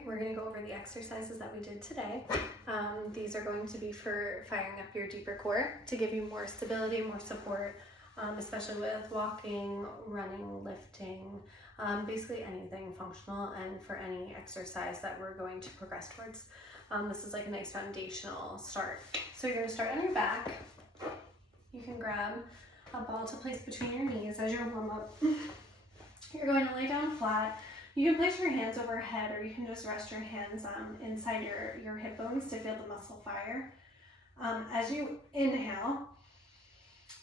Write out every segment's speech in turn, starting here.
Okay, we're going to go over the exercises that we did today. These are going to be for firing up your deeper core to give you more stability, more support, especially with walking, running, lifting, basically anything functional, and for any exercise that we're going to progress towards. This is like a nice foundational start. So you're going to start on your back. You can grab a ball to place between your knees as your warm-up. You're going to lay down flat. You can place your hands overhead, or you can just rest your hands inside your hip bones to feel the muscle fire. As you inhale,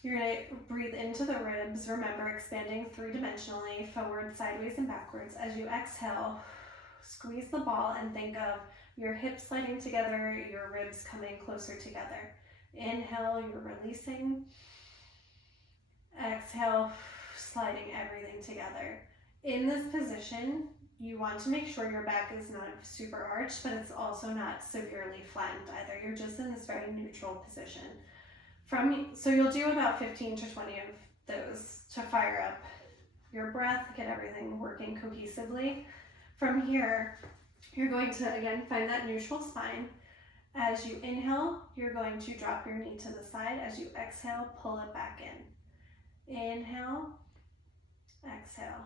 you're going to breathe into the ribs. Remember, expanding three-dimensionally, forward, sideways, and backwards. As you exhale, squeeze the ball and think of your hips sliding together, your ribs coming closer together. Inhale, you're releasing. Exhale, sliding everything together. In this position, you want to make sure your back is not super arched, but it's also not severely flattened either. You're just in this very neutral position. So you'll do about 15 to 20 of those to fire up your breath, get everything working cohesively. From here, you're going to, again, find that neutral spine. As you inhale, you're going to drop your knee to the side. As you exhale, pull it back in. Inhale, exhale.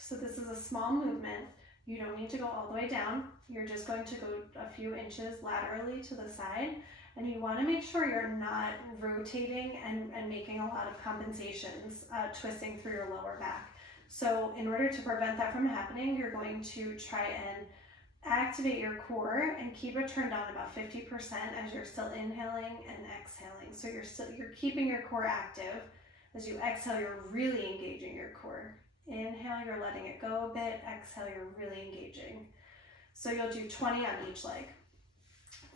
So this is a small movement. You don't need to go all the way down. You're just going to go a few inches laterally to the side, and you want to make sure you're not rotating and making a lot of compensations, twisting through your lower back. So in order to prevent that from happening, you're going to try and activate your core and keep it turned on about 50% as you're still inhaling and exhaling. So you're keeping your core active. As you exhale, you're really engaging your core. Inhale, you're letting it go a bit. Exhale, you're really engaging. So you'll do 20 on each leg.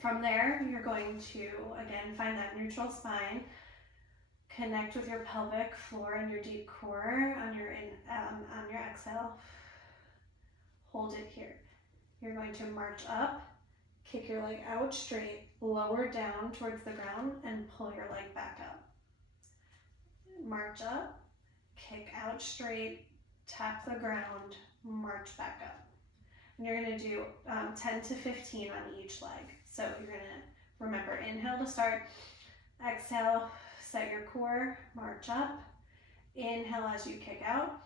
From there, you're going to, again, find that neutral spine. Connect with your pelvic floor and your deep core on your exhale. Hold it here. You're going to march up, kick your leg out straight, lower down towards the ground, and pull your leg back up. March up, kick out straight, tap the ground, march back up. And you're going to do 10 to 15 on each leg. So you're going to remember, inhale to start, exhale, set your core, march up, inhale as you kick out,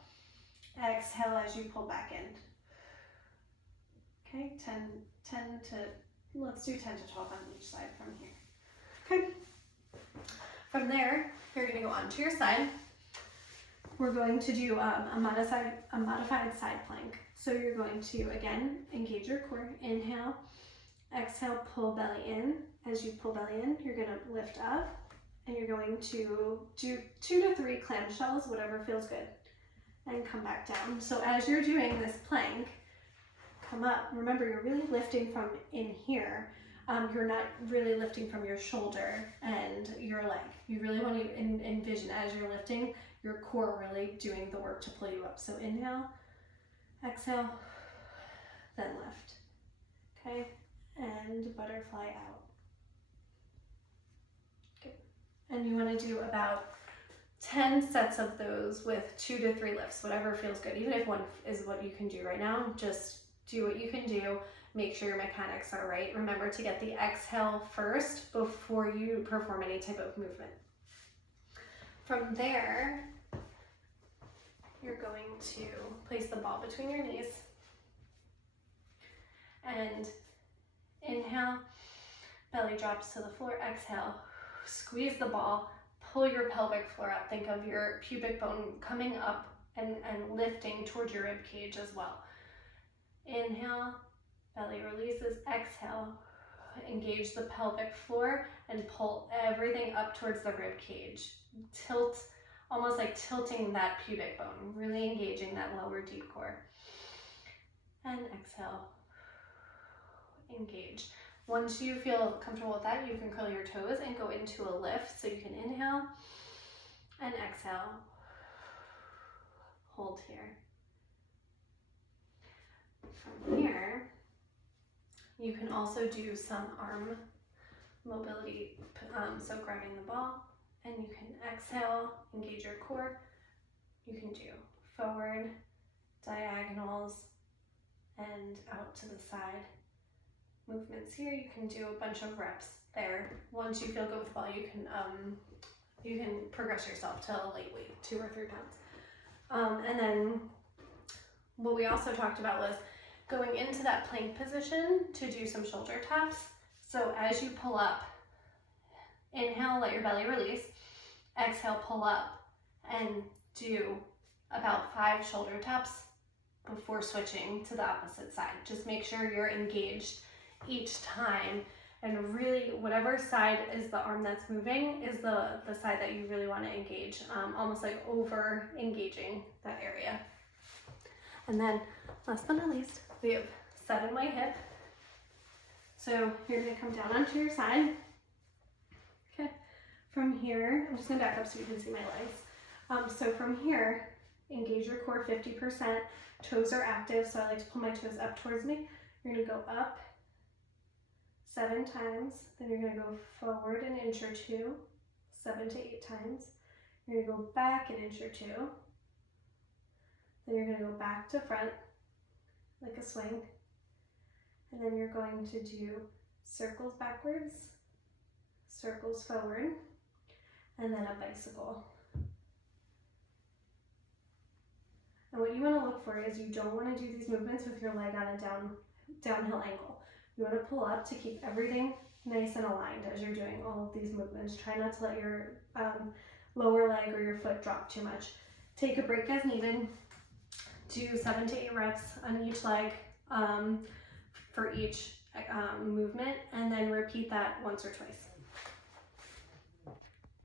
exhale as you pull back in. Okay, let's do 10 to 12 on each side from here. Okay, from there, you're going to go onto your side. We're going to do a modified side plank. So you're going to, again, engage your core. Inhale, exhale, pull belly in. As you pull belly in, you're going to lift up, and you're going to do 2 to 3 clamshells, whatever feels good, and come back down. So as you're doing this plank, come up. Remember, you're really lifting from in here. You're not really lifting from your shoulder and your leg. You really want to envision as you're lifting, your core really doing the work to pull you up. So inhale, exhale, then lift. Okay, and butterfly out. Good. And you want to do about 10 sets of those with 2 to 3 lifts, whatever feels good. Even if one is what you can do right now, just do what you can do. Make sure your mechanics are right. Remember to get the exhale first before you perform any type of movement. From there, you're going to place the ball between your knees and inhale, belly drops to the floor. Exhale, squeeze the ball, pull your pelvic floor up. Think of your pubic bone coming up and lifting towards your rib cage as well. Inhale, belly releases. Exhale, engage the pelvic floor and pull everything up towards the rib cage. Tilt, almost like tilting that pubic bone, really engaging that lower deep core. And exhale, engage. Once you feel comfortable with that, you can curl your toes and go into a lift. So you can inhale and exhale, hold here. From here, you can also do some arm mobility, so grabbing the ball, and you can exhale, engage your core. You can do forward, diagonals, and out to the side. Movements here, you can do a bunch of reps there. Once you feel good with the ball, you can progress yourself to a lightweight, 2 or 3 pounds. And then what we also talked about was going into that plank position to do some shoulder taps. So as you pull up, inhale, let your belly release. Exhale, pull up and do about 5 shoulder taps before switching to the opposite side. Just make sure you're engaged each time, and really whatever side is the arm that's moving is the side that you really want to engage, almost like over engaging that area. And then last but not least, we have 7 my hip. So you're going to come down onto your side. Okay, from here, I'm just going to back up so you can see my legs. So from here, engage your core 50%. Toes are active, so I like to pull my toes up towards me. You're going to go up 7 times, then you're going to go forward an inch or 2, 7 to 8 times. You're going to go back an inch or 2. Then you're going to go back to front like a swing. And then you're going to do circles backwards, circles forward, and then a bicycle. And what you want to look for is you don't want to do these movements with your leg on a downhill angle. You want to pull up to keep everything nice and aligned as you're doing all of these movements. Try not to let your lower leg or your foot drop too much. Take a break as needed. Do 7 to 8 reps on each leg for each movement, and then repeat that once or twice.